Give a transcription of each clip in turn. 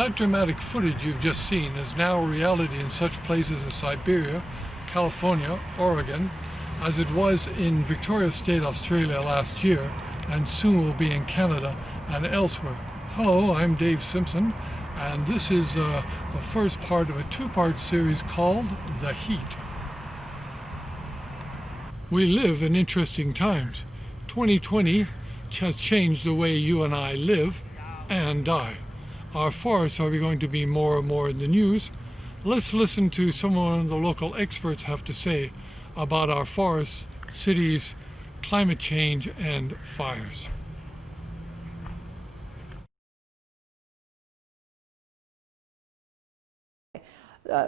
That dramatic footage you've just seen is now reality in such places as Siberia, California, Oregon, as it was in Victoria State, Australia last year, and soon will be in Canada and elsewhere. Hello, I'm Dave Simpson, and this is the first part of a two-part series called The Heat. We live in interesting times. 2020 has changed the way you and I live and die. Our forests are going to be more and more in the news. Let's listen to someone the local experts have to say about our forests, cities, climate change, and fires.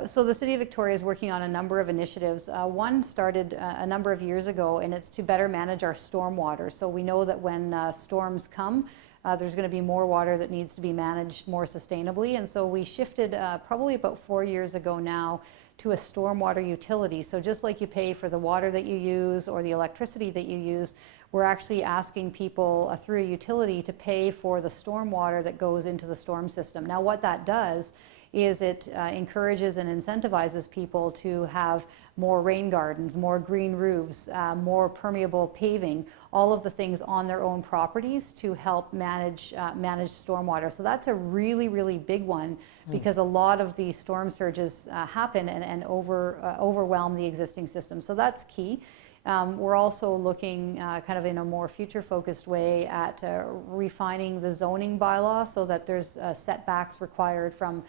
So the City of Victoria is working on a number of initiatives. One started a number of years ago, and it's to better manage our stormwater. So we know that when storms come, there's going to be more water that needs to be managed more sustainably. And so we shifted probably about 4 years ago now to a stormwater utility. So just like you pay for the water that you use or the electricity that you use, we're actually asking people through a utility to pay for the stormwater that goes into the storm system. Now what that does is it encourages and incentivizes people to have more rain gardens, more green roofs, more permeable paving, all of the things on their own properties to help manage stormwater. So that's a really, really big one because a lot of the storm surges happen and overwhelm the existing system. So that's key. We're also looking kind of in a more future-focused way at refining the zoning bylaw so that there's setbacks required from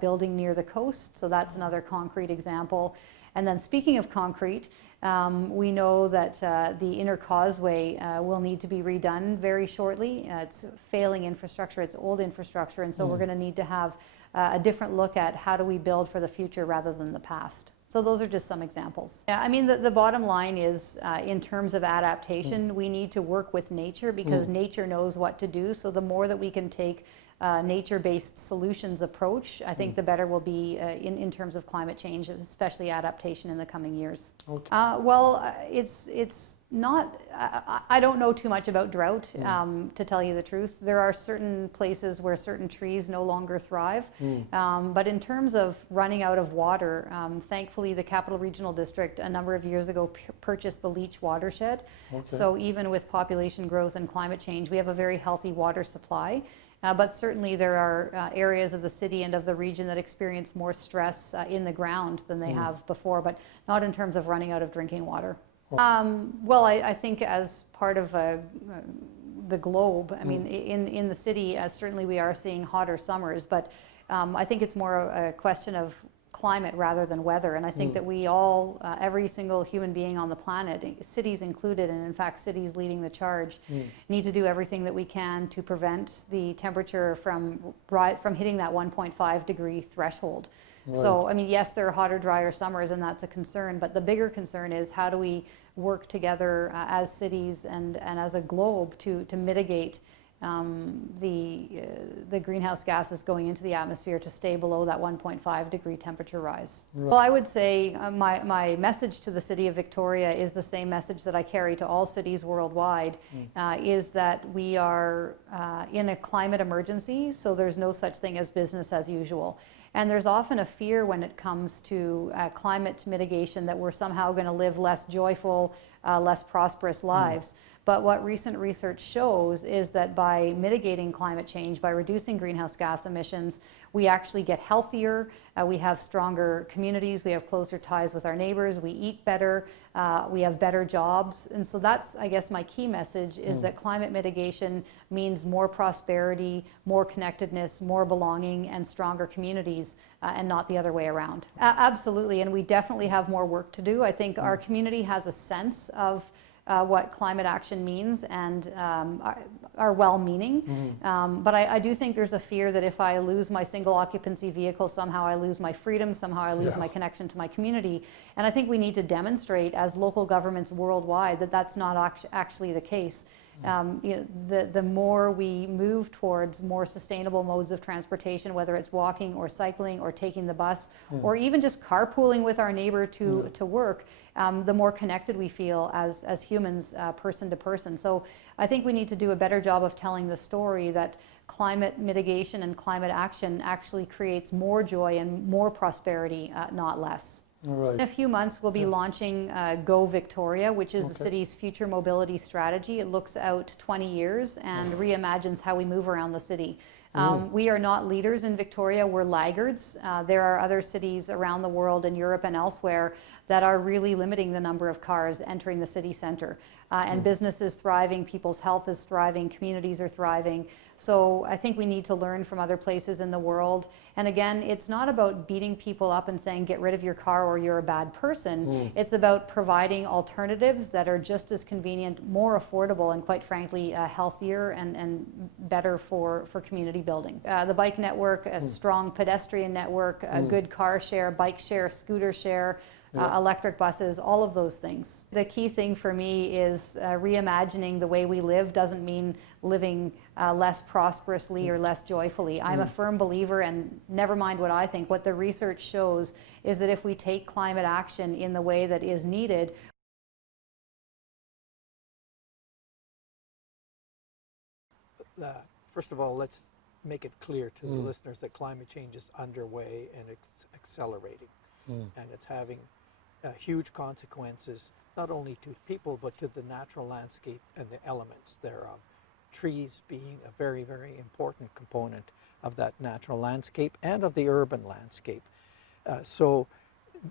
building near the coast. So that's another concrete example. And then speaking of concrete, we know that the inner causeway will need to be redone very shortly. It's failing infrastructure, it's old infrastructure, and so we're going to need to have a different look at how do we build for the future rather than the past. So those are just some examples. Yeah, I mean, the bottom line is, in terms of adaptation, we need to work with nature because nature knows what to do. So the more that we can take nature-based solutions approach, I think the better we'll be in terms of climate change, especially adaptation in the coming years. Okay. Well, it's not, I don't know too much about drought, to tell you the truth. There are certain places where certain trees no longer thrive. But in terms of running out of water, thankfully the Capital Regional District a number of years ago purchased the Leach watershed. Okay. So even with population growth and climate change, we have a very healthy water supply. But certainly there are areas of the city and of the region that experience more stress in the ground than they have before, but not in terms of running out of drinking water. Well, I think as part of the globe, I mean, in the city, certainly we are seeing hotter summers, but I think it's more a question of climate rather than weather. And I think that we all, every single human being on the planet, cities included, and in fact cities leading the charge, need to do everything that we can to prevent the temperature from hitting that 1.5 degree threshold. Right. So, I mean, yes, there are hotter, drier summers, and that's a concern, but the bigger concern is how do we work together as cities and as a globe to mitigate the greenhouse gases going into the atmosphere to stay below that 1.5 degree temperature rise. Right. Well, I would say my message to the City of Victoria is the same message that I carry to all cities worldwide, is that we are in a climate emergency, so there's no such thing as business as usual. And there's often a fear when it comes to climate mitigation that we're somehow going to live less joyful, less prosperous lives. But what recent research shows is that by mitigating climate change, by reducing greenhouse gas emissions, we actually get healthier, we have stronger communities, we have closer ties with our neighbors, we eat better, we have better jobs. And so that's, I guess, my key message is that climate mitigation means more prosperity, more connectedness, more belonging, and stronger communities, and not the other way around. Absolutely, and we definitely have more work to do. I think our community has a sense of what climate action means and are well-meaning. But I do think there's a fear that if I lose my single occupancy vehicle, somehow I lose my freedom, somehow I lose my connection to my community. And I think we need to demonstrate as local governments worldwide that that's not actually the case. The more we move towards more sustainable modes of transportation, whether it's walking or cycling or taking the bus, or even just carpooling with our neighbor to work, the more connected we feel as humans, person to person. So I think we need to do a better job of telling the story that climate mitigation and climate action actually creates more joy and more prosperity, not less. Right. In a few months, we'll be launching Go Victoria, which is the city's future mobility strategy. It looks out 20 years and reimagines how we move around the city. We are not leaders in Victoria, we're laggards. There are other cities around the world, in Europe and elsewhere, that are really limiting the number of cars entering the city center. And business is thriving, people's health is thriving, communities are thriving. So I think we need to learn from other places in the world. And again, it's not about beating people up and saying, get rid of your car or you're a bad person. It's about providing alternatives that are just as convenient, more affordable, and quite frankly, healthier and better for community building. The bike network, a strong pedestrian network, a good car share, bike share, scooter share, electric buses, all of those things. The key thing for me is reimagining the way we live doesn't mean living less prosperously or less joyfully. I'm a firm believer, and never mind what I think, what the research shows is that if we take climate action in the way that is needed, first of all, let's make it clear to the listeners that climate change is underway and it's accelerating. And it's having huge consequences, not only to people, but to the natural landscape and the elements thereof. Trees being a very, very important component of that natural landscape and of the urban landscape. So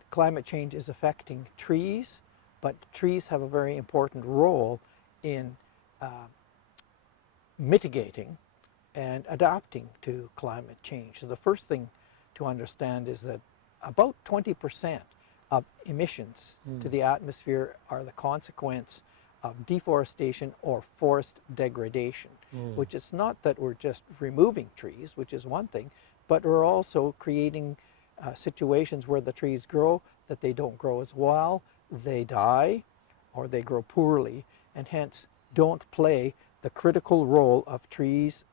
climate change is affecting trees, but trees have a very important role in mitigating and adapting to climate change. So the first thing to understand is that about 20% of emissions to the atmosphere are the consequence of deforestation or forest degradation, which is not that we're just removing trees, which is one thing, but we're also creating situations where the trees grow, that they don't grow as well, they die, or they grow poorly, and hence don't play the critical role of trees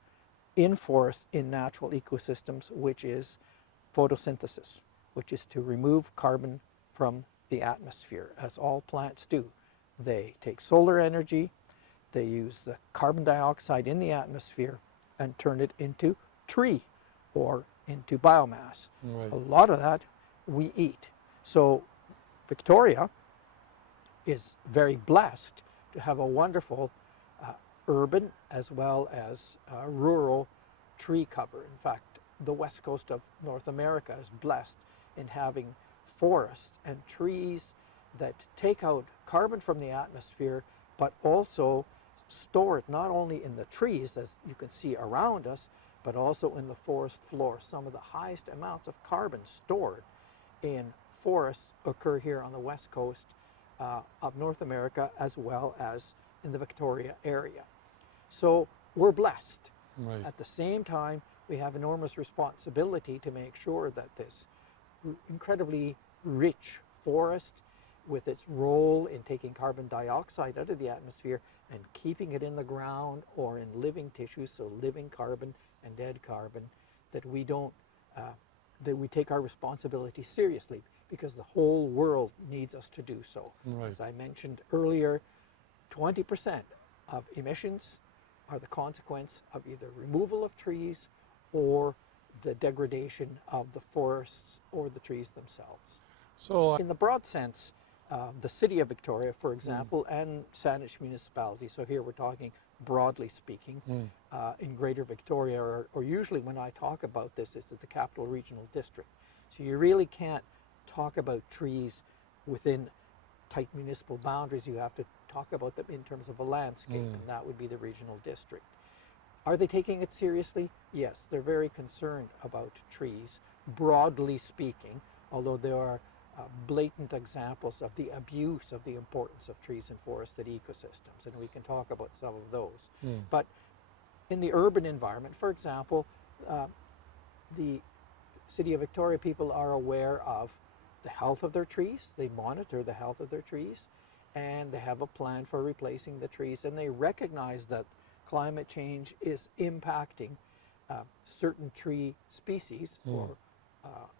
in forests, in natural ecosystems, which is photosynthesis, which is to remove carbon from the atmosphere, as all plants do. They take solar energy, they use the carbon dioxide in the atmosphere and turn it into tree or into biomass. Right. A lot of that we eat. So Victoria is very blessed to have a wonderful urban as well as rural tree cover. In fact, the west coast of North America is blessed in having forests and trees that take out carbon from the atmosphere, but also store it not only in the trees, as you can see around us, but also in the forest floor. Some of the highest amounts of carbon stored in forests occur here on the west coast of North America, as well as in the Victoria area. So we're blessed. Right. At the same time, we have enormous responsibility to make sure that this incredibly rich forest, with its role in taking carbon dioxide out of the atmosphere and keeping it in the ground or in living tissue, so living carbon and dead carbon, that we don't, that we take our responsibility seriously, because the whole world needs us to do so. Right. As I mentioned earlier, 20% of emissions are the consequence of either removal of trees or the degradation of the forests or the trees themselves. So In the broad sense, the city of Victoria, for example, and Saanich municipality, so here we're talking broadly speaking, in Greater Victoria, or usually when I talk about this, it's at the Capital Regional District. So you really can't talk about trees within tight municipal boundaries. You have to talk about them in terms of a landscape, and that would be the regional district. Are they taking it seriously? Yes, they're very concerned about trees, broadly speaking, although there are blatant examples of the abuse of the importance of trees in forested ecosystems, and we can talk about some of those. But in the urban environment, for example, the City of Victoria people are aware of the health of their trees. They monitor the health of their trees, and they have a plan for replacing the trees, and they recognize that climate change is impacting certain tree species or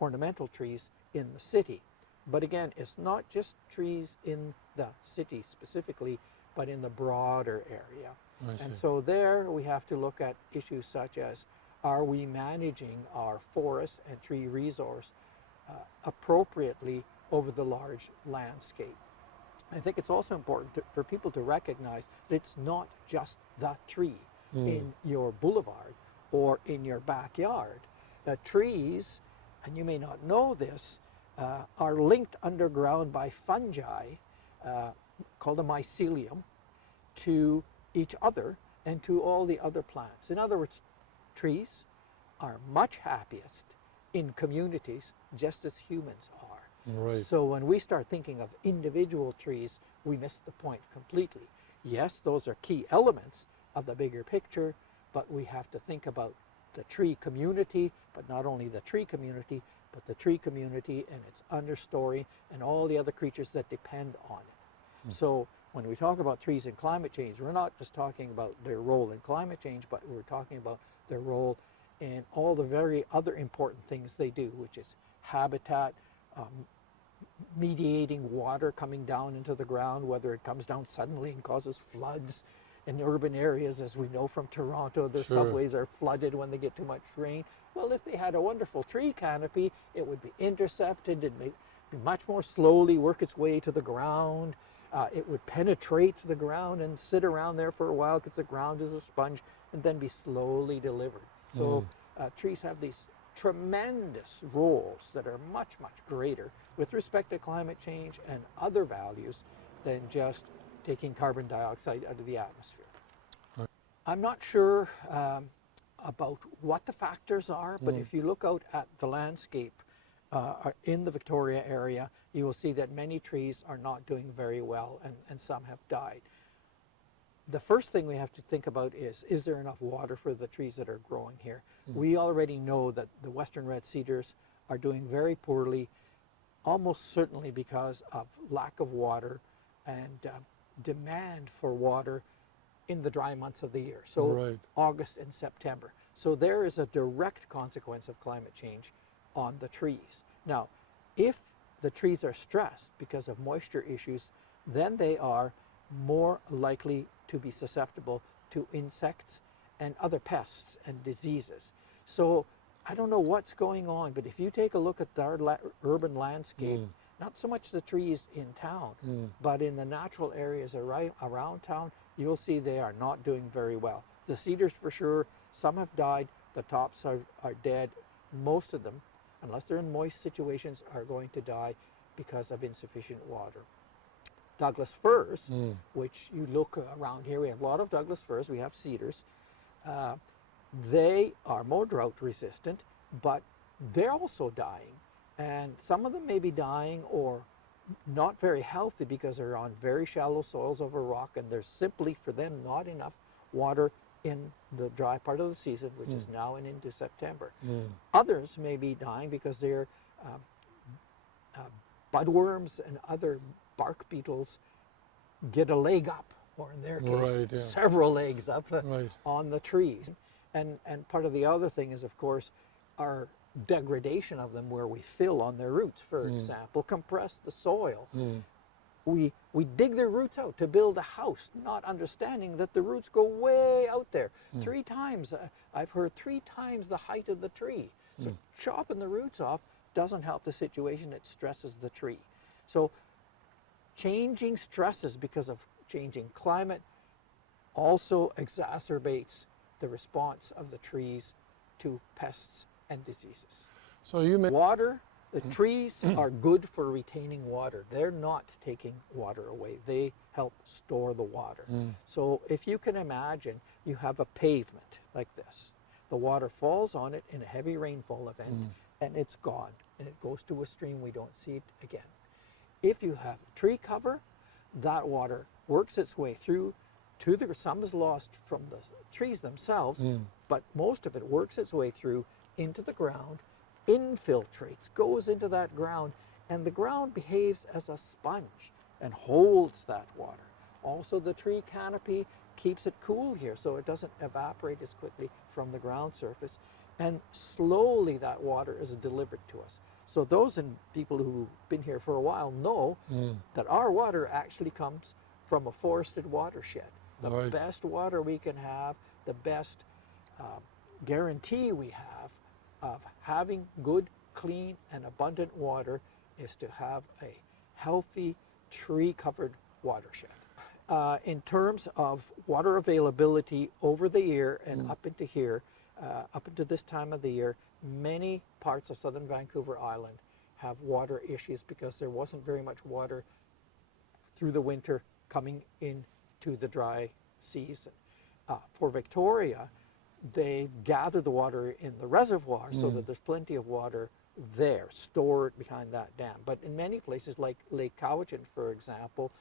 ornamental trees in the city. But again, it's not just trees in the city specifically, but in the broader area. And so there we have to look at issues such as, are we managing our forest and tree resource appropriately over the large landscape? I think it's also important for people to recognize that it's not just the tree in your boulevard or in your backyard. Trees, and you may not know this, are linked underground by fungi called a mycelium to each other and to all the other plants. In other words, trees are much happiest in communities just as humans are. Right. So when we start thinking of individual trees, we miss the point completely. Yes, those are key elements of the bigger picture, but we have to think about the tree community, but not only the tree community, but the tree community and its understory and all the other creatures that depend on it. So when we talk about trees and climate change, we're not just talking about their role in climate change, but we're talking about their role in all the very other important things they do, which is habitat, mediating water coming down into the ground, whether it comes down suddenly and causes floods in urban areas. As we know from Toronto, their subways are flooded when they get too much rain. Well, if they had a wonderful tree canopy, it would be intercepted and be much more slowly work its way to the ground. It would penetrate the ground and sit around there for a while because the ground is a sponge, and then be slowly delivered. So trees have these tremendous roles that are much, much greater with respect to climate change and other values than just taking carbon dioxide out of the atmosphere. I'm not sure about what the factors are, but if you look out at the landscape in the Victoria area, you will see that many trees are not doing very well, and some have died. The first thing we have to think about is there enough water for the trees that are growing here? We already know that the western red cedars are doing very poorly, almost certainly because of lack of water and demand for water in the dry months of the year, so August and September. So there is a direct consequence of climate change on the trees. Now, if the trees are stressed because of moisture issues, then they are more likely to be susceptible to insects and other pests and diseases. So I don't know what's going on, but if you take a look at our urban landscape, not so much the trees in town, but in the natural areas around town, you'll see they are not doing very well. The cedars for sure, some have died, the tops are dead. Most of them, unless they're in moist situations, are going to die because of insufficient water. Douglas firs, which you look around here, we have a lot of Douglas firs, we have cedars. They are more drought resistant, but they're also dying. And some of them may be dying or not very healthy because they're on very shallow soils over rock, and there's simply for them not enough water in the dry part of the season, which is now and into September. Others may be dying because they're budworms and other bark beetles get a leg up, or in their case, several legs up on the trees. And part of the other thing is, of course, our degradation of them, where we fill on their roots, for example, compress the soil. We dig their roots out to build a house, not understanding that the roots go way out there. 3 times, I've heard 3 times the height of the tree. So chopping the roots off doesn't help the situation, it stresses the tree. So changing stresses because of changing climate also exacerbates the response of the trees to pests and diseases. So you mentioned water. The trees are good for retaining water. They're not taking water away. They help store the water. So if you can imagine, you have a pavement like this. The water falls on it in a heavy rainfall event, and it's gone, and it goes to a stream. We don't see it again. If you have tree cover, that water works its way through to some is lost from the trees themselves, but most of it works its way through into the ground, infiltrates, goes into that ground, and the ground behaves as a sponge. and holds that water. Also, the tree canopy keeps it cool here so it doesn't evaporate as quickly from the ground surface. And slowly that water is delivered to us. So those people who've been here for a while know that our water actually comes from a forested watershed. The best water we can have, the best guarantee we have of having good, clean, and abundant water is to have a healthy, tree-covered watershed. In terms of water availability over the year and up into here, up into this time of the year, many parts of southern Vancouver Island have water issues because there wasn't very much water through the winter coming into the dry season. For Victoria, they gather the water in the reservoir so that there's plenty of water there, stored behind that dam. But in many places, like Lake Cowichan, for example,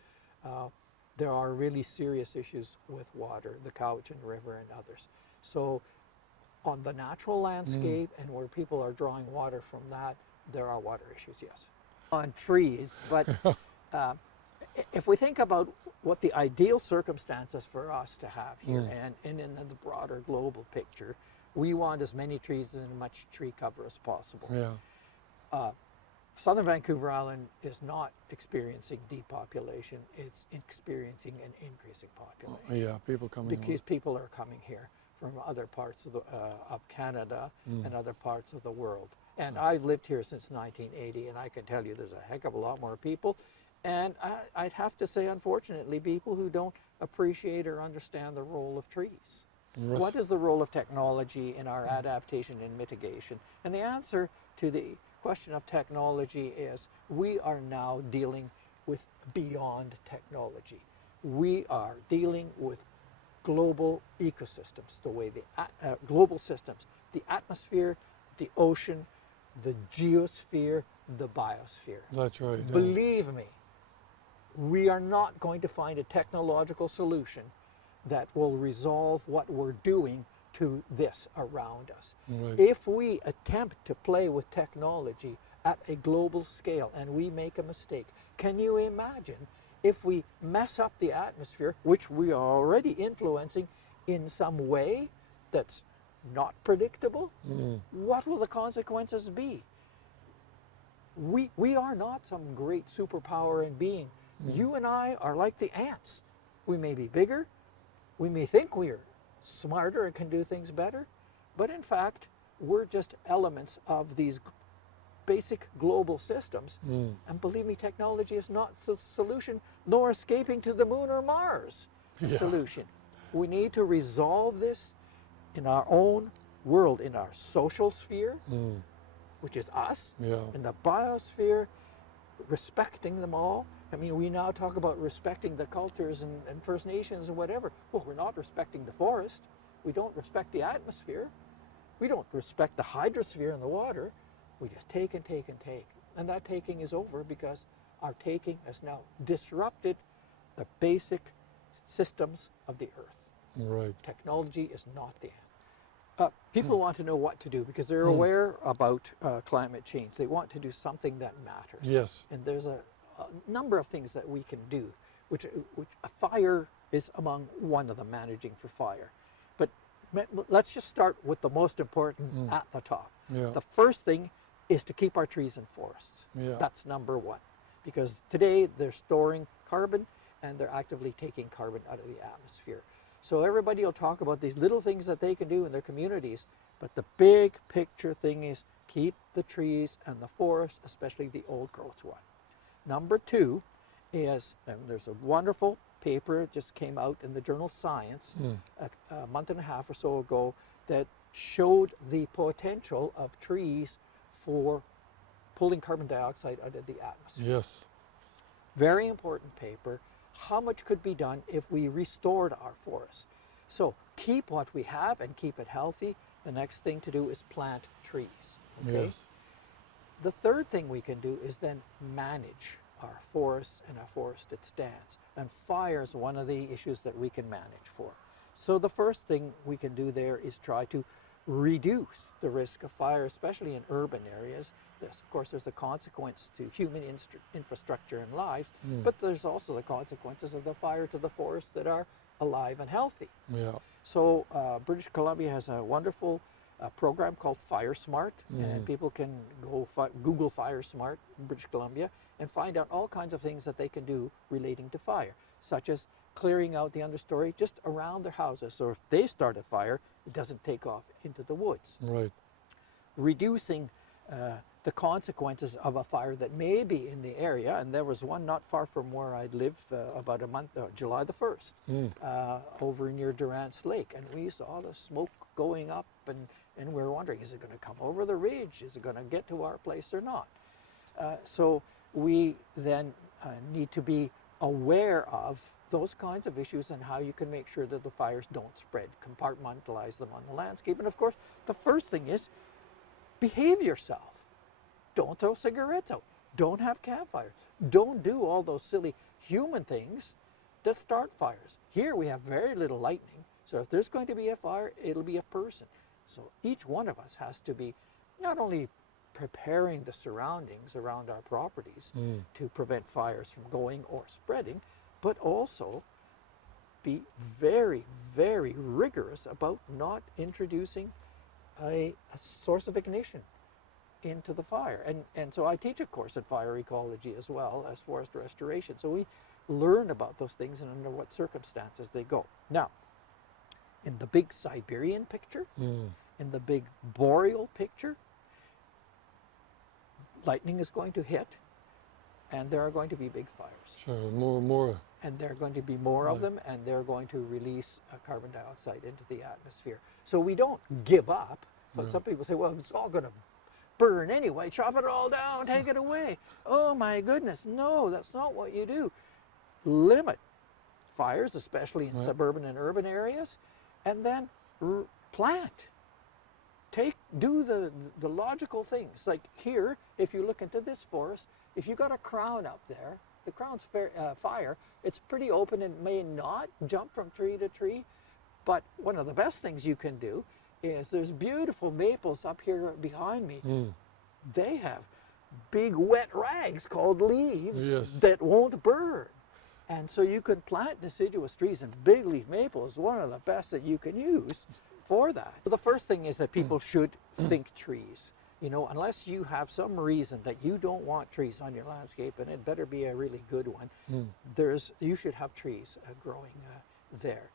there are really serious issues with water, the Cowichan River and others. So on the natural landscape and where people are drawing water from that, there are water issues, yes. On trees, but if we think about what the ideal circumstances for us to have here and in the broader global picture, we want as many trees and as much tree cover as possible. Yeah. Southern Vancouver Island is not experiencing depopulation, it's experiencing an increasing population. Yeah, people coming because people are coming here from other parts of Canada and other parts of the world. And I've lived here since 1980, and I can tell you there's a heck of a lot more people. And I'd have to say, unfortunately, people who don't appreciate or understand the role of trees. What is the role of technology in our adaptation and mitigation? And the answer to the question of technology is we are now dealing with beyond technology. We are dealing with global ecosystems, the way the global systems, the atmosphere, the ocean, the geosphere, the biosphere. That's right. Yeah. Believe me, we are not going to find a technological solution that will resolve what we're doing to this around us. Right. If we attempt to play with technology at a global scale and we make a mistake, can you imagine if we mess up the atmosphere, which we are already influencing in some way that's not predictable? What will the consequences be? We are not some great superpower in being. You and I are like the ants. We may be bigger, we may think we're smarter and can do things better, but in fact, we're just elements of these basic global systems. And believe me, technology is not the solution, nor escaping to the moon or Mars the solution. We need to resolve this in our own world, in our social sphere, which is us, in the biosphere, respecting them all. I mean, we now talk about respecting the cultures and First Nations and whatever. Well, we're not respecting the forest. We don't respect the atmosphere. We don't respect the hydrosphere and the water. We just take and take and take. And that taking is over because our taking has now disrupted the basic systems of the earth. Right. Technology is not the end. People want to know what to do because they're aware about climate change. They want to do something that matters. Yes. And there's a number of things that we can do, which a fire is among one of them, managing for fire. But let's just start with the most important at the top. The first thing is to keep our trees and forests. That's number one, because today they're storing carbon and they're actively taking carbon out of the atmosphere. So everybody will talk about these little things that they can do in their communities, but the big picture thing is keep the trees and the forest, especially the old growth one. Number two is, and there's a wonderful paper just came out in the journal Science a month and a half or so ago that showed the potential of trees for pulling carbon dioxide out of the atmosphere. Yes. Very important paper. How much could be done if we restored our forests? So keep what we have and keep it healthy. The next thing to do is plant trees. Okay? Yes. The third thing we can do is then manage our forests and our forested stands. And fire is one of the issues that we can manage for. So the first thing we can do there is try to reduce the risk of fire, especially in urban areas. Of course, there's the consequence to human infrastructure and lives, but there's also the consequences of the fire to the forests that are alive and healthy. Yeah. So British Columbia has a wonderful program called Fire Smart, and people can go Google Fire Smart in British Columbia and find out all kinds of things that they can do relating to fire, such as clearing out the understory just around their houses. So if they start a fire, it doesn't take off into the woods. Right. Reducing the consequences of a fire that may be in the area, and there was one not far from where I live about a month, July the 1st, over near Durant's Lake, and we saw the smoke going up, and we were wondering, is it going to come over the ridge? Is it going to get to our place or not? So we then need to be aware of those kinds of issues and how you can make sure that the fires don't spread, compartmentalize them on the landscape. And of course, the first thing is behave yourself. Don't throw cigarettes out. Don't have campfires. Don't do all those silly human things that start fires. Here we have very little lightning, so if there's going to be a fire, it'll be a person. So each one of us has to be not only preparing the surroundings around our properties to prevent fires from going or spreading, but also be very, very rigorous about not introducing a source of ignition into the fire. And so I teach a course in fire ecology as well as forest restoration. So we learn about those things and under what circumstances they go. Now, in the big Siberian picture, in the big boreal picture, lightning is going to hit, and there are going to be big fires. So more. And there are going to be more of them, and they're going to release carbon dioxide into the atmosphere. So we don't give up. But some people say, well, it's all going to burn anyway. Chop it all down, take it away. Oh my goodness, no, that's not what you do. Limit fires, especially in suburban and urban areas, and then plant. Do the logical things. Like here, if you look into this forest, if you got a crown up there, the crown's fire, it's pretty open and may not jump from tree to tree, but one of the best things you can do is there's beautiful maples up here behind me. They have big wet rags called leaves that won't burn. And so you can plant deciduous trees, and big leaf maple is one of the best that you can use for that. So the first thing is that people should think trees. You know, unless you have some reason that you don't want trees on your landscape, and it better be a really good one, you should have trees growing there.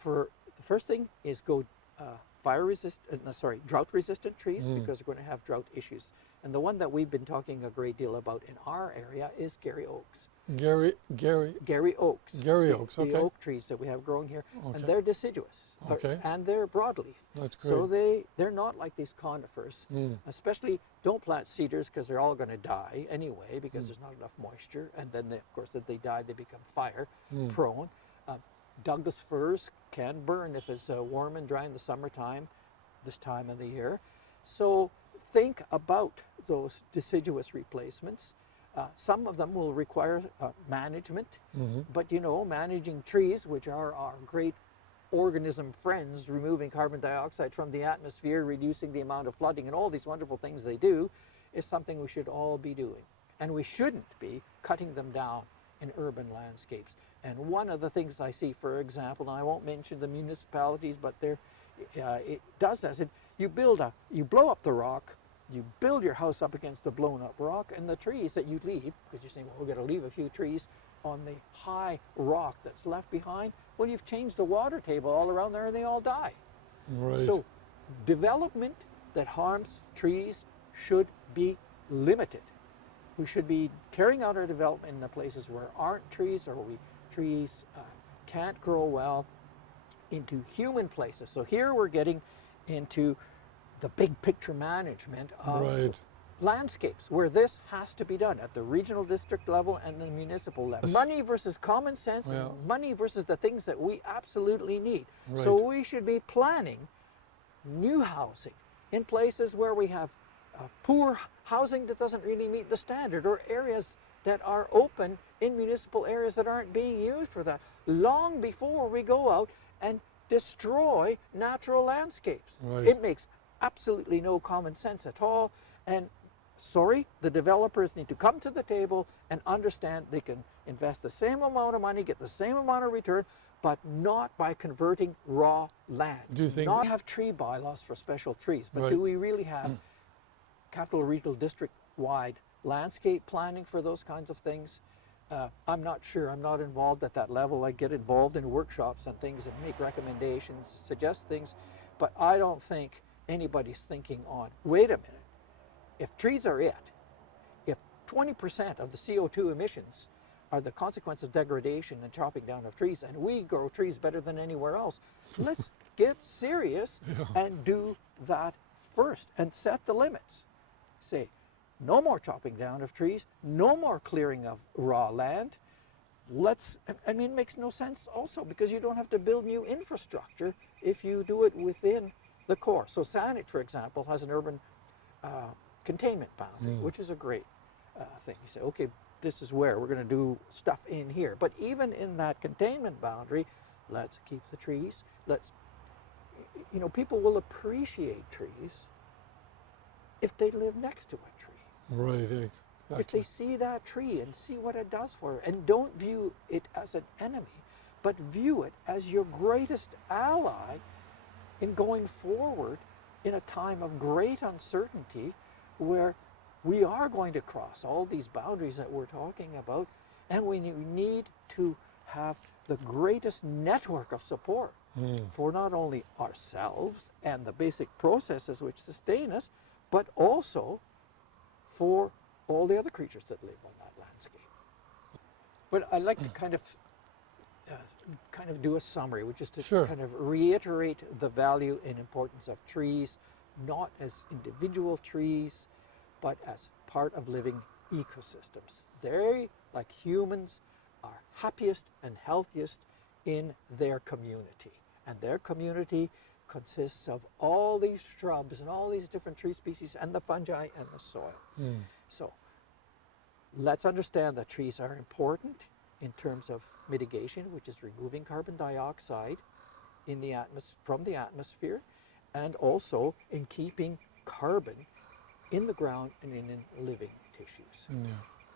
For the first thing is go drought-resistant trees, because we're going to have drought issues. And the one that we've been talking a great deal about in our area is Gary oaks. Gary oaks. Gary oaks, okay. The oak trees that we have growing here, and they're deciduous. Okay. And they're broadleaf. That's great. So they're not like these conifers. Especially don't plant cedars, because they're all going to die anyway, because there's not enough moisture. And then, of course, if they die, they become fire prone. Douglas firs can burn if it's warm and dry in the summertime, this time of the year. So think about those deciduous replacements. Some of them will require management, but you know, managing trees, which are our great organism friends, removing carbon dioxide from the atmosphere, reducing the amount of flooding, and all these wonderful things they do, is something we should all be doing. And we shouldn't be cutting them down in urban landscapes. And one of the things I see, for example, and I won't mention the municipalities, but it does this. You blow up the rock, you build your house up against the blown up rock, and the trees that you leave, because you say, well, we're going to leave a few trees on the high rock that's left behind. Well, you've changed the water table all around there, and they all die. Right. So development that harms trees should be limited. We should be carrying out our development in the places where aren't trees, or trees can't grow well, into human places. So here we're getting into the big picture management of landscapes, where this has to be done at the regional district level and the municipal level. Money versus common sense, and money versus the things that we absolutely need. So we should be planning new housing in places where we have poor housing that doesn't really meet the standard, or areas that are open in municipal areas that aren't being used for that, long before we go out and destroy natural landscapes. Right. It makes absolutely no common sense at all. And sorry, the developers need to come to the table and understand they can invest the same amount of money, get the same amount of return, but not by converting raw land. Do you think- Not have tree bylaws for special trees, but Right. do we really have Capital Regional District-wide landscape planning for those kinds of things? I'm not sure. I'm not involved at that level. I get involved in workshops and things and make recommendations, suggest things, but I don't think anybody's thinking on, wait a minute, if trees are it, if 20% of the CO2 emissions are the consequence of degradation and chopping down of trees, and we grow trees better than anywhere else, let's get serious and do that first and set the limits. Say, no more chopping down of trees, no more clearing of raw land. I mean, it makes no sense also because you don't have to build new infrastructure if you do it within the core. So Saanich, for example, has an urban containment boundary, which is a great thing. You say, okay, this is where we're going to do stuff in here. But even in that containment boundary, let's keep the trees. People will appreciate trees if they live next to a tree. Right, exactly. If they see that tree and see what it does for it, and don't view it as an enemy, but view it as your greatest ally in going forward in a time of great uncertainty where we are going to cross all these boundaries that we're talking about, and we need to have the greatest network of support for not only ourselves and the basic processes which sustain us, but also for all the other creatures that live on that landscape. But I'd like to kind of do a summary, which is to Sure. kind of reiterate the value and importance of trees, not as individual trees, but as part of living ecosystems. They, like humans, are happiest and healthiest in their community. And their community consists of all these shrubs and all these different tree species and the fungi and the soil. So let's understand that trees are important in terms of mitigation, which is removing carbon dioxide in the from the atmosphere, and also in keeping carbon in the ground and in living tissues.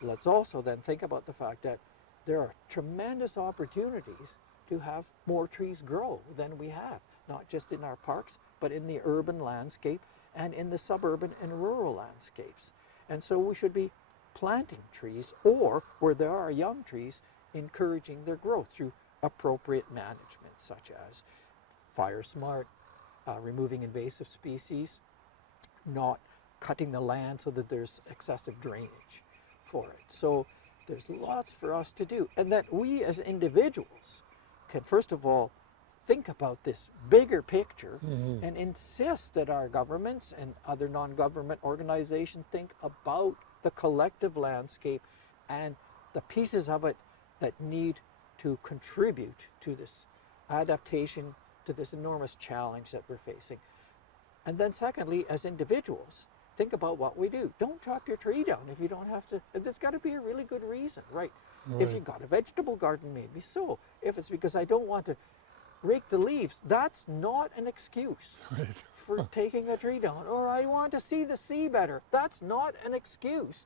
Let's also then think about the fact that there are tremendous opportunities to have more trees grow than we have, not just in our parks, but in the urban landscape and in the suburban and rural landscapes. And so we should be planting trees, or where there are young trees, encouraging their growth through appropriate management, such as fire smart, removing invasive species, not cutting the land so that there's excessive drainage for it. So there's lots for us to do. And that we as individuals can first of all think about this bigger picture and insist that our governments and other non-government organizations think about the collective landscape and the pieces of it that need to contribute to this adaptation to this enormous challenge that we're facing. And then secondly, as individuals, think about what we do. Don't chop your tree down if you don't have to. There's got to be a really good reason, right? If you've got a vegetable garden, maybe so. If it's because I don't want to rake the leaves, that's not an excuse for taking a tree down. Or I want to see the sea better. That's not an excuse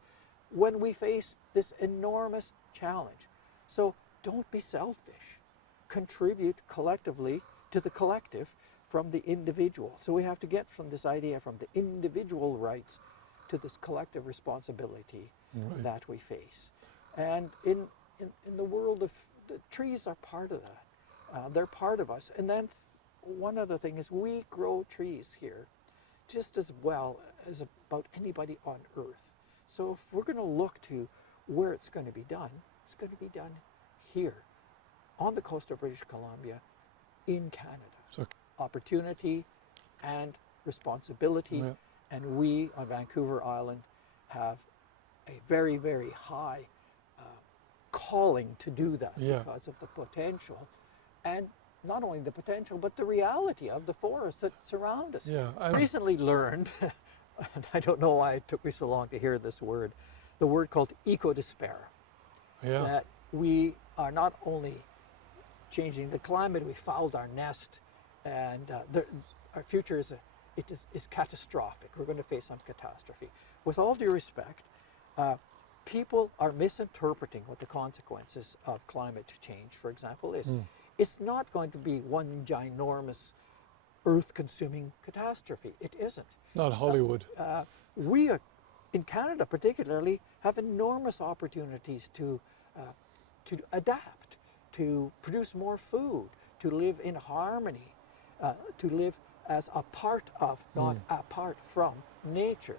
when we face this enormous challenge. So don't be selfish. Contribute collectively to the collective from the individual. So we have to get from this idea from the individual rights to this collective responsibility that we face. And in the world of the trees are part of that. They're part of us. And then one other thing is we grow trees here just as well as about anybody on Earth. So if we're going to look to where it's going to be done, it's going to be done here on the coast of British Columbia in Canada. So Opportunity and responsibility, and we on Vancouver Island have a very, very high calling to do that because of the potential, and not only the potential, but the reality of the forests that surround us. I recently learned, and I don't know why it took me so long to hear this word, the word called eco-despair. That we are not only changing the climate, we fouled our nest And our future is catastrophic. We're going to face some catastrophe. With all due respect, people are misinterpreting what the consequences of climate change, for example, is. It's not going to be one ginormous earth-consuming catastrophe. It isn't. Not Hollywood. We are, in Canada particularly, have enormous opportunities to adapt, to produce more food, to live in harmony, to live as a part of, not apart from, nature,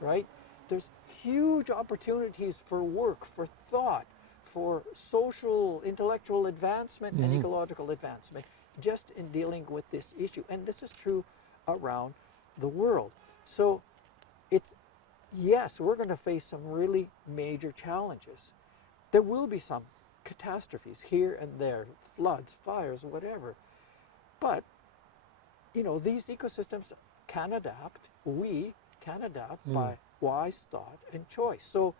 right? There's huge opportunities for work, for thought, for social, intellectual advancement and ecological advancement, just in dealing with this issue. And this is true around the world. So yes, we're going to face some really major challenges. There will be some catastrophes here and there, floods, fires, whatever. But, you know, these ecosystems can adapt. We can adapt by wise thought and choice, so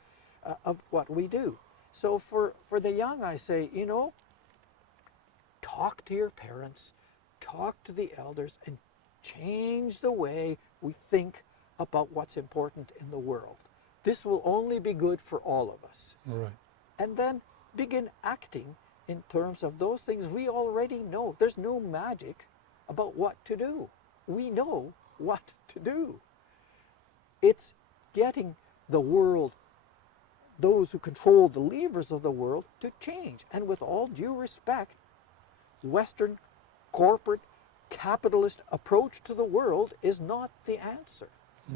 of what we do. So for the young, I say, you know, talk to your parents, talk to the elders, and change the way we think about what's important in the world. This will only be good for all of us. Right. And then begin acting in terms of those things we already know. There's no magic about what to do. We know what to do. It's getting the world, those who control the levers of the world, to change. And with all due respect, Western corporate capitalist approach to the world is not the answer.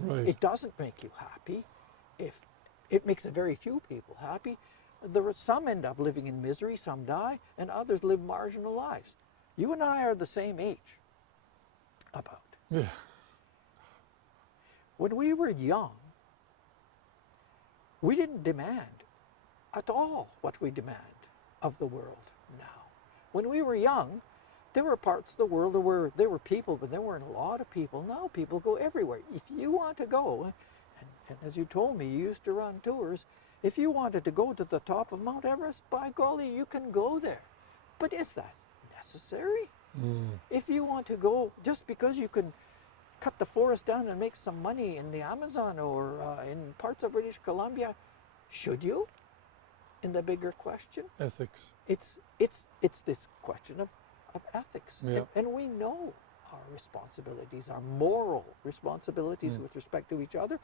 Right. It doesn't make you happy. If it makes a very few people happy, some end up living in misery, some die, and others live marginal lives. You and I are the same age, about. Yeah. When we were young, we didn't demand at all what we demand of the world now. When we were young, there were parts of the world where there were people, but there weren't a lot of people. Now people go everywhere. If you want to go, and as you told me, you used to run tours, if you wanted to go to the top of Mount Everest, by golly, you can go there. But is that necessary? If you want to go, just because you can cut the forest down and make some money in the Amazon or in parts of British Columbia, should you? In the bigger question, Ethics. it's this question of ethics. Yeah. And we know our responsibilities, our moral responsibilities with respect to each other.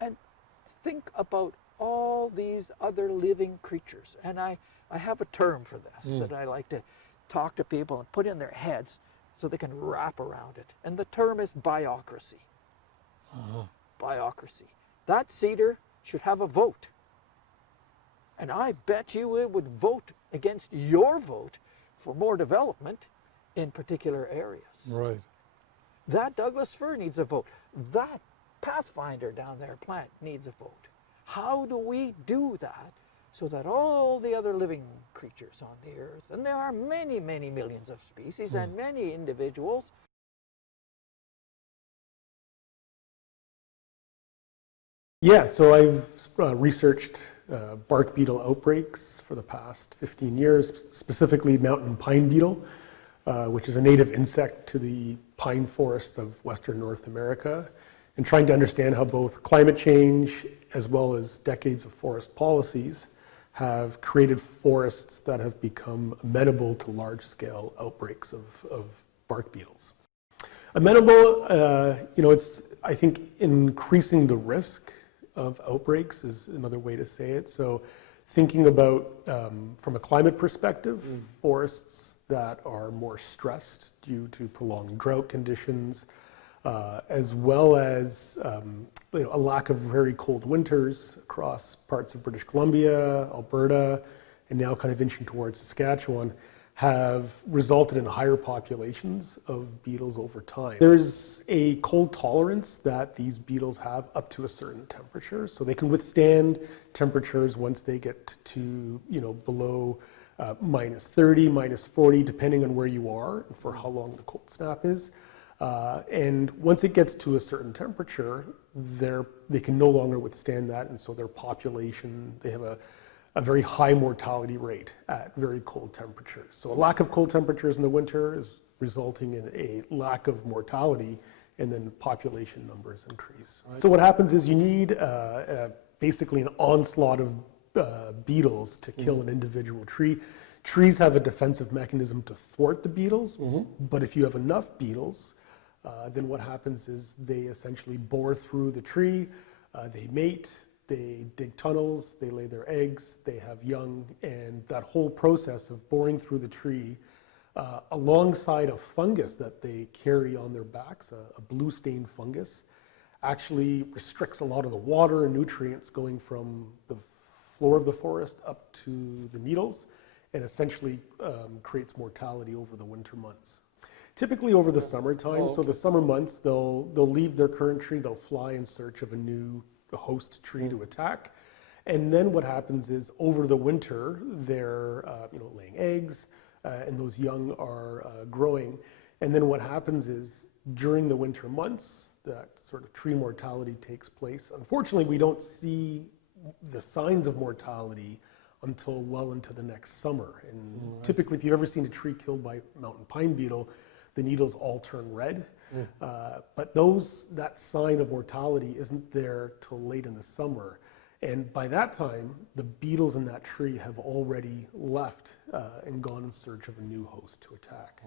And think about all these other living creatures. And I have a term for this that I like to talk to people and put in their heads so they can wrap around it. And the term is biocracy. Biocracy. That cedar should have a vote. And I bet you it would vote against your vote for more development in particular areas. Right. That Douglas fir needs a vote. That Pathfinder down there plant needs a vote. How do we do that so that all the other living creatures on the earth, and there are many, many millions of species and many individuals, Yeah, so I've researched bark beetle outbreaks for the past 15 years, specifically mountain pine beetle, which is a native insect to the pine forests of Western North America, and trying to understand how both climate change as well as decades of forest policies have created forests that have become amenable to large-scale outbreaks of bark beetles. Amenable, it's, I think, increasing the risk of outbreaks is another way to say it. So thinking about, from a climate perspective, forests that are more stressed due to prolonged drought conditions, as well as a lack of very cold winters across parts of British Columbia, Alberta, and now kind of inching towards Saskatchewan, have resulted in higher populations of beetles over time. There's a cold tolerance that these beetles have up to a certain temperature, so they can withstand temperatures once they get to below minus 30, minus 40, depending on where you are and for how long the cold snap is. And once it gets to a certain temperature, they can no longer withstand that, and so their population, they have a very high mortality rate at very cold temperatures. So a lack of cold temperatures in the winter is resulting in a lack of mortality, and then population numbers increase. So what happens is you need basically an onslaught of beetles to kill an individual tree. Trees have a defensive mechanism to thwart the beetles, but if you have enough beetles, then what happens is they essentially bore through the tree, they mate, they dig tunnels, they lay their eggs, they have young, and that whole process of boring through the tree alongside a fungus that they carry on their backs, a blue stained fungus, actually restricts a lot of the water and nutrients going from the floor of the forest up to the needles, and essentially creates mortality over the winter months. Typically over the summertime, so the summer months, they'll leave their current tree, they'll fly in search of a new host tree to attack. And then what happens is over the winter, they're laying eggs, and those young are growing. And then what happens is during the winter months, that sort of tree mortality takes place. Unfortunately, we don't see the signs of mortality until well into the next summer. And typically, if you've ever seen a tree killed by mountain pine beetle, the needles all turn red. But that sign of mortality isn't there till late in the summer. And by that time, the beetles in that tree have already left and gone in search of a new host to attack.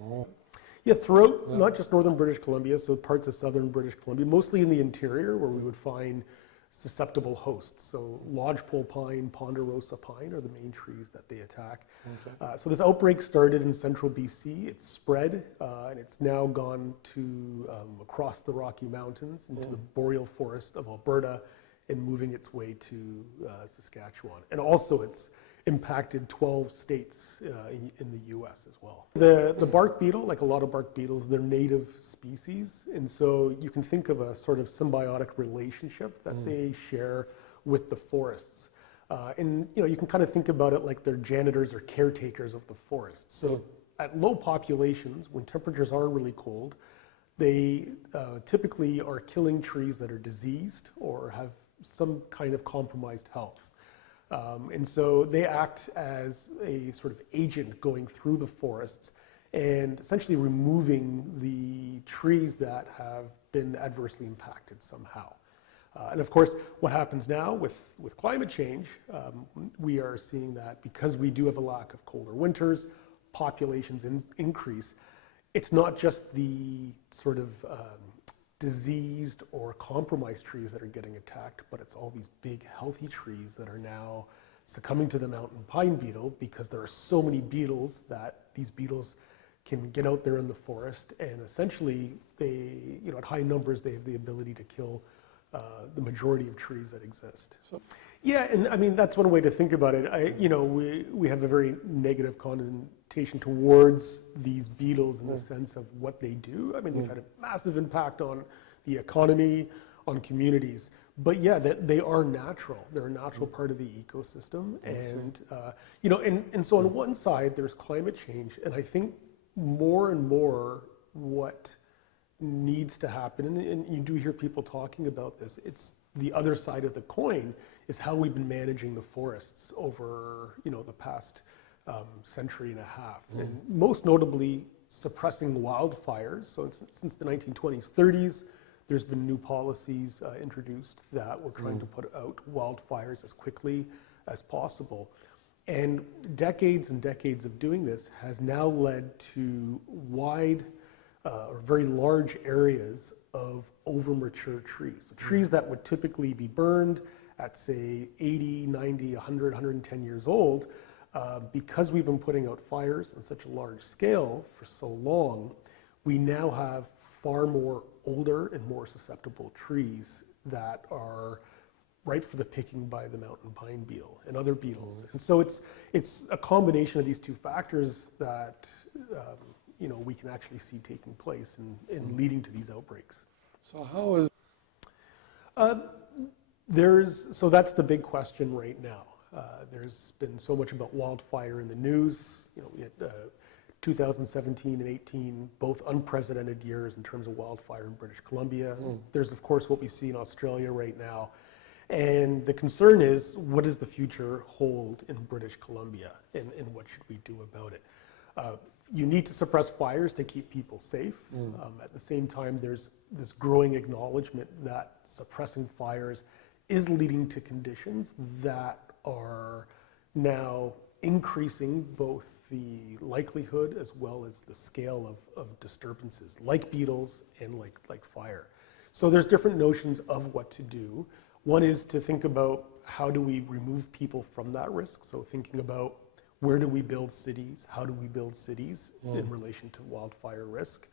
Yeah, throughout, not just northern British Columbia, so parts of southern British Columbia, mostly in the interior where we would find susceptible hosts. So lodgepole pine, ponderosa pine are the main trees that they attack. So this outbreak started in central BC. It's spread, and it's now gone to across the Rocky Mountains into the boreal forest of Alberta and moving its way to Saskatchewan. And also it's impacted 12 states in the US as well. The bark beetle, like a lot of bark beetles, they're native species. And so you can think of a sort of symbiotic relationship that they share with the forests. And you can kind of think about it like they're janitors or caretakers of the forest. So at low populations, when temperatures are really cold, they typically are killing trees that are diseased or have some kind of compromised health. And so they act as a sort of agent going through the forests and essentially removing the trees that have been adversely impacted somehow. And of course, what happens now with climate change, we are seeing that because we do have a lack of colder winters, populations increase. It's not just the sort of diseased or compromised trees that are getting attacked, but it's all these big healthy trees that are now succumbing to the mountain pine beetle because there are so many beetles that these beetles can get out there in the forest, and essentially they, at high numbers, they have the ability to kill the majority of trees that exist. So, yeah, and I mean that's one way to think about it. We have a very negative connotation towards these beetles in the sense of what they do. I mean, they've had a massive impact on the economy, on communities. But yeah, they are natural. They're a natural part of the ecosystem, and and so on one side there's climate change, and I think more and more what needs to happen, and you do hear people talking about this, it's the other side of the coin, is how we've been managing the forests over the past century and a half, and most notably suppressing wildfires. So since the 1920s, 30s, there's been new policies introduced that we're trying to put out wildfires as quickly as possible. And decades and decades of doing this has now led to wide or very large areas of overmature trees. So trees that would typically be burned at, say, 80, 90, 100, 110 years old, because we've been putting out fires on such a large scale for so long, we now have far more older and more susceptible trees that are ripe for the picking by the mountain pine beetle and other beetles. And so it's a combination of these two factors that we can actually see taking place and leading to these outbreaks. So how is... So that's the big question right now. There's been so much about wildfire in the news. We had 2017 and 18, both unprecedented years in terms of wildfire in British Columbia. There's, of course, what we see in Australia right now. And the concern is, what does the future hold in British Columbia, and what should we do about it? You need to suppress fires to keep people safe. At the same time, there's this growing acknowledgement that suppressing fires is leading to conditions that are now increasing both the likelihood as well as the scale of disturbances, like beetles and like fire. So there's different notions of what to do. One is to think about how do we remove people from that risk. So thinking about where do we build cities? How do we build cities in relation to wildfire risk?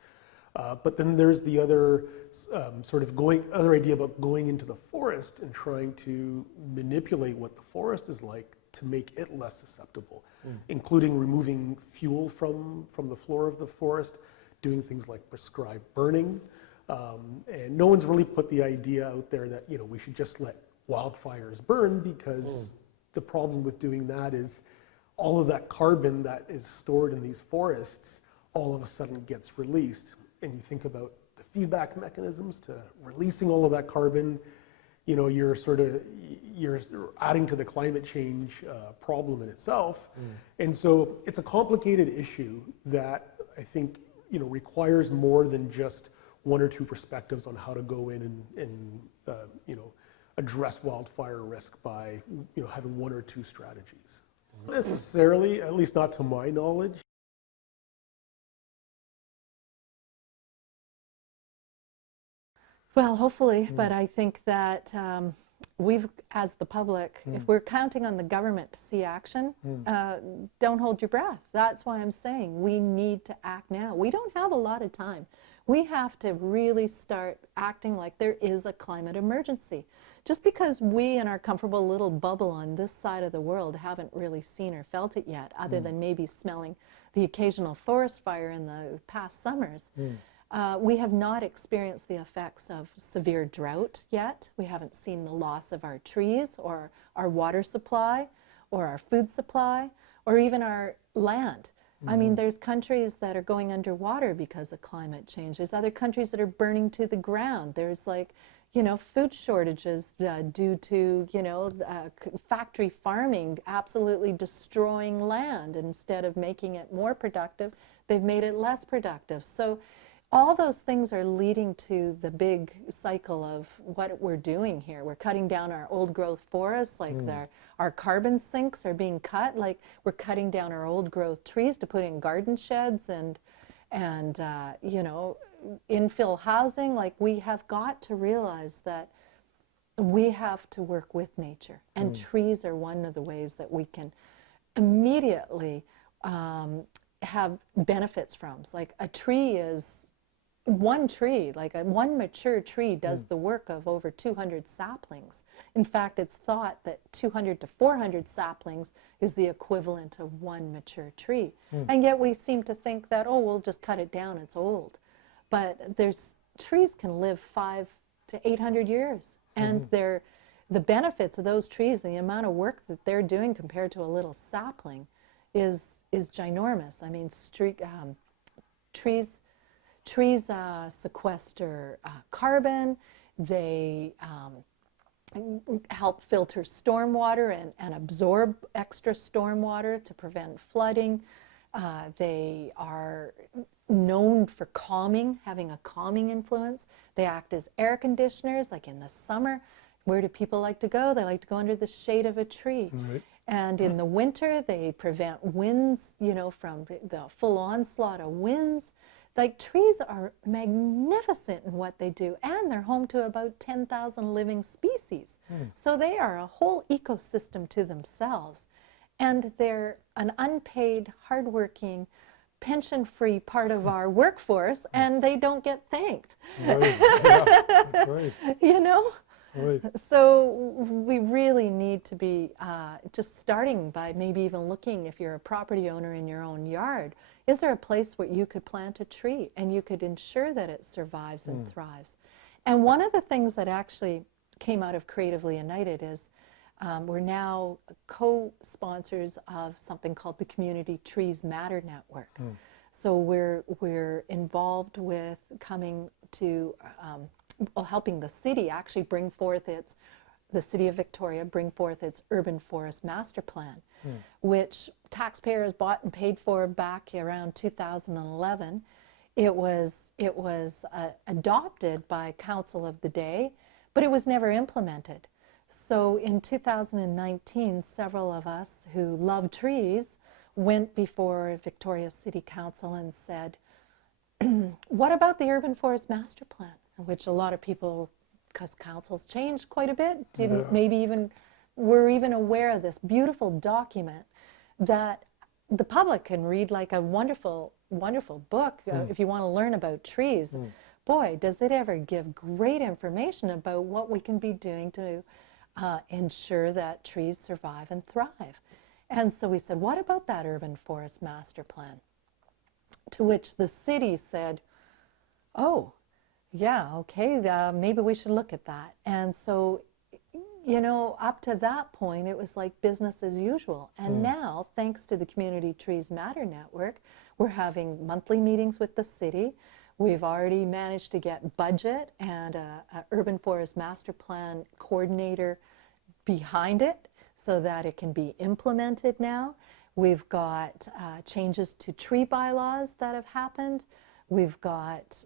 But then there's the other other idea about going into the forest and trying to manipulate what the forest is like to make it less susceptible, including removing fuel from the floor of the forest, doing things like prescribed burning. And no one's really put the idea out there that we should just let wildfires burn, because the problem with doing that is all of that carbon that is stored in these forests all of a sudden gets released. And you think about the feedback mechanisms to releasing all of that carbon, you're adding to the climate change problem in itself. And so it's a complicated issue that I think requires more than just one or two perspectives on how to go in and address wildfire risk by having one or two strategies. Not necessarily, at least not to my knowledge. Well, hopefully, but I think that we've, as the public, if we're counting on the government to see action, don't hold your breath. That's why I'm saying we need to act now. We don't have a lot of time. We have to really start acting like there is a climate emergency. Just because we in our comfortable little bubble on this side of the world haven't really seen or felt it yet, other than maybe smelling the occasional forest fire in the past summers, we have not experienced the effects of severe drought yet. We haven't seen the loss of our trees or our water supply or our food supply or even our land. I mean, there's countries that are going underwater because of climate change. There's other countries that are burning to the ground. There's food shortages due to, factory farming absolutely destroying land. Instead of making it more productive, they've made it less productive. So all those things are leading to the big cycle of what we're doing here. We're cutting down our old growth forests, our carbon sinks are being cut, like we're cutting down our old growth trees to put in garden sheds and infill housing. Like, we have got to realize that we have to work with nature, and trees are one of the ways that we can immediately have benefits from. It's like a tree is one tree, like one mature tree does the work of over 200 saplings. In fact, it's thought that 200 to 400 saplings is the equivalent of one mature tree. And yet we seem to think that, oh, we'll just cut it down, it's old. But trees can live 500 to 800 years. And the benefits of those trees, the amount of work that they're doing compared to a little sapling is ginormous. I mean, trees sequester carbon. They help filter stormwater and absorb extra stormwater to prevent flooding. They are known for calming, having a calming influence. They act as air conditioners, like in the summer. Where do people like to go? They like to go under the shade of a tree. Right. And in the winter, they prevent winds, from the full onslaught of winds. Like, trees are magnificent in what they do, and they're home to about 10,000 living species. So they are a whole ecosystem to themselves. And they're an unpaid, hardworking, pension-free part of our workforce, and they don't get thanked. Right. Yeah, right. Right. So we really need to be just starting by maybe even looking, if you're a property owner in your own yard, is there a place where you could plant a tree and you could ensure that it survives and thrives? And one of the things that actually came out of Creatively United is we're now co-sponsors of something called the Community Trees Matter Network. So we're involved with coming to helping the city actually bring forth its the City of Victoria bring forth its Urban Forest Master Plan, which taxpayers bought and paid for back around 2011. It was adopted by Council of the Day, but it was never implemented. So in 2019, several of us who love trees went before Victoria City Council and said, what about the Urban Forest Master Plan? Which a lot of people, because councils changed quite a bit, didn't maybe even were even aware of this beautiful document that the public can read like a wonderful, wonderful book if you want to learn about trees. Boy, does it ever give great information about what we can be doing to ensure that trees survive and thrive. And so we said, what about that Urban Forest Master Plan? To which the city said, oh, yeah, okay, maybe we should look at that. And so, you know, up to that point, it was like business as usual. And now, thanks to the Community Trees Matter Network, we're having monthly meetings with the city. We've already managed to get budget and a Urban Forest Master Plan coordinator behind it so that it can be implemented now. We've got changes to tree bylaws that have happened. We've got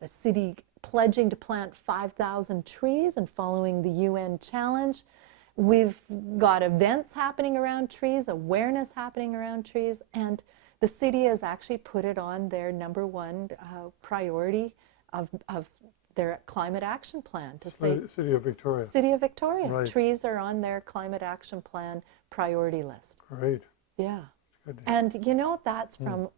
the city pledging to plant 5,000 trees and following the UN challenge. We've got events happening around trees, awareness happening around trees, and the city has actually put it on their #1 priority of their climate action plan to say City of Victoria. City of Victoria. Right. Trees are on their climate action plan priority list. Great. Yeah. Good. And you know, that's from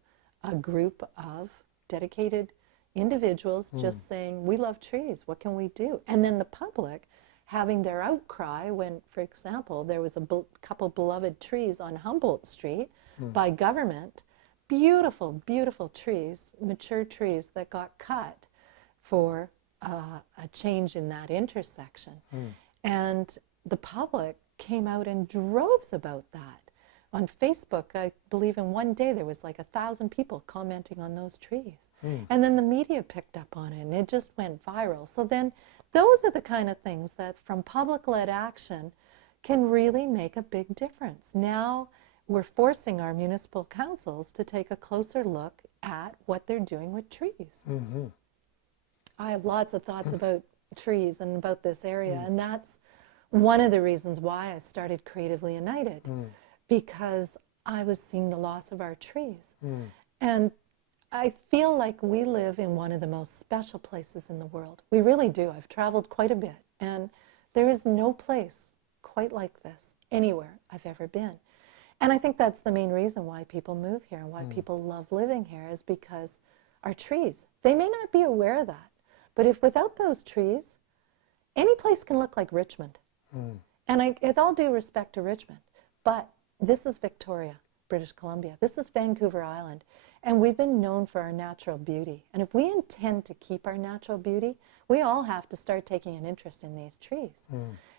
a group of dedicated individuals just saying, we love trees, what can we do? And then the public having their outcry when, for example, there was a couple beloved trees on Humboldt Street by government, beautiful, beautiful trees, mature trees that got cut for a change in that intersection. And the public came out in droves about that. On Facebook, I believe in one day there was like 1,000 people commenting on those trees. And then the media picked up on it and it just went viral. So then those are the kind of things that from public-led action can really make a big difference. Now we're forcing our municipal councils to take a closer look at what they're doing with trees. I have lots of thoughts about trees and about this area, and that's one of the reasons why I started Creatively United, because I was seeing the loss of our trees. And I feel like we live in one of the most special places in the world. We really do. I've traveled quite a bit, and there is no place quite like this anywhere I've ever been. And I think that's the main reason why people move here and why people love living here, is because our trees, they may not be aware of that, but if without those trees, any place can look like Richmond. And with all due respect to Richmond, but this is Victoria, British Columbia. This is Vancouver Island. And we've been known for our natural beauty. And if we intend to keep our natural beauty, we all have to start taking an interest in these trees.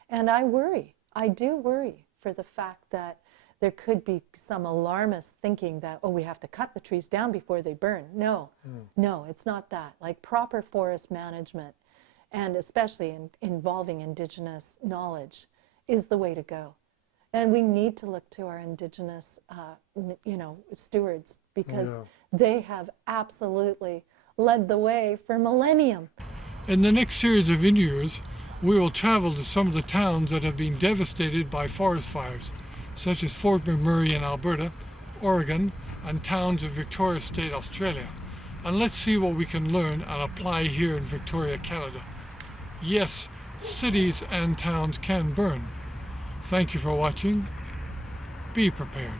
And I worry, I do worry for the fact that there could be some alarmist thinking that, oh, we have to cut the trees down before they burn. No, no, it's not that. Like proper forest management, and especially involving Indigenous knowledge, is the way to go. And we need to look to our Indigenous, stewards, because they have absolutely led the way for millennium. In the next series of interviews, we will travel to some of the towns that have been devastated by forest fires, such as Fort McMurray in Alberta, Oregon, and towns of Victoria State, Australia. And let's see what we can learn and apply here in Victoria, Canada. Yes, cities and towns can burn. Thank you for watching. Be prepared.